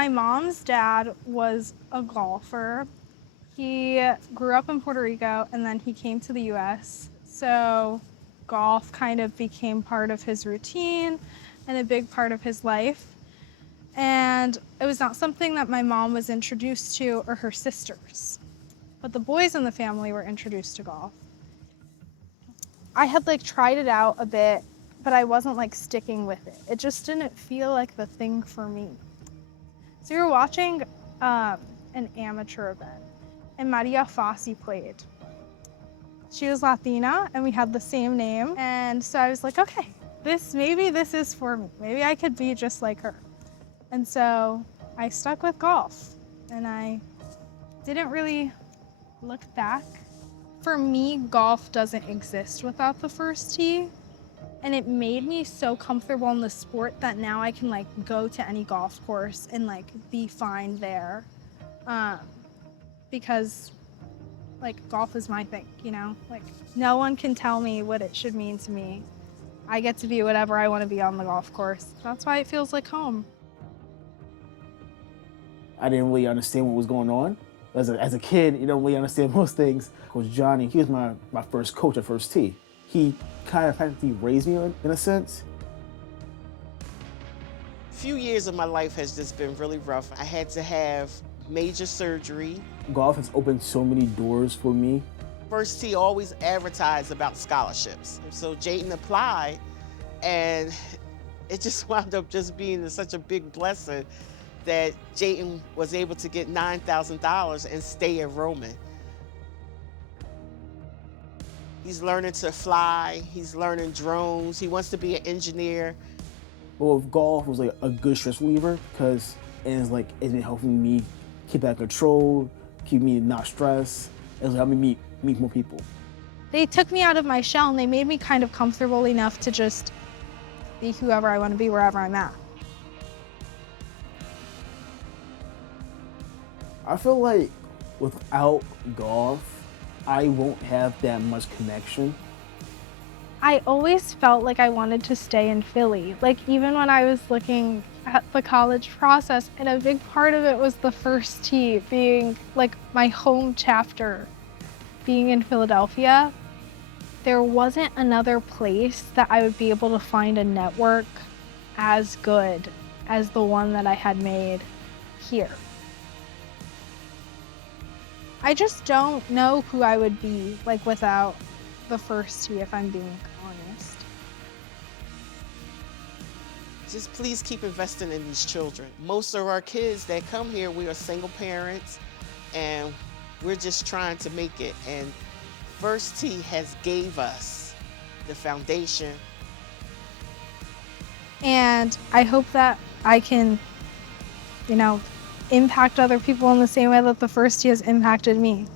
My mom's dad was a golfer. He grew up in Puerto Rico and then he came to the US. So golf kind of became part of his routine and a big part of his life. And it was not something that my mom was introduced to or her sisters, but the boys in the family were introduced to golf. I had like tried it out a bit, but I wasn't like sticking with it. It just didn't feel like the thing for me. So we were watching an amateur event and Maria Fassi played. She was Latina and we had the same name. And so I was like, okay, maybe this is for me. Maybe I could be just like her. And so I stuck with golf and I didn't really look back. For me, golf doesn't exist without the first tee. And it made me so comfortable in the sport that now I can like go to any golf course and like be fine there. Because like golf is my thing, you know? Like no one can tell me what it should mean to me. I get to be whatever I want to be on the golf course. That's why it feels like home. I didn't really understand what was going on. As a kid, you don't really understand most things. Coach Johnny, he was my first coach at First Tee. He kind of practically raised me in a sense. Few years of my life has just been really rough. I had to have major surgery. Golf has opened so many doors for me. First Tee always advertised about scholarships. So Jayden applied, and it just wound up just being such a big blessing that Jayden was able to get $9,000 and stay at Roman. He's learning to fly, he's learning drones, he wants to be an engineer. Well, golf was like a good stress reliever because it's been helping me keep that control, keep me not stressed. It's helping me meet more people. They took me out of my shell and they made me kind of comfortable enough to just be whoever I want to be wherever I'm at. I feel like without golf, I won't have that much connection. I always felt like I wanted to stay in Philly. Like even when I was looking at the college process, and a big part of it was the First Tee being like my home chapter, being in Philadelphia. There wasn't another place that I would be able to find a network as good as the one that I had made here. I just don't know who I would be like without the First Tee, if I'm being honest. Just please keep investing in these children. Most of our kids that come here, we are single parents and we're just trying to make it. And First Tee has gave us the foundation. And I hope that I can, impact other people in the same way that the First Tee has impacted me.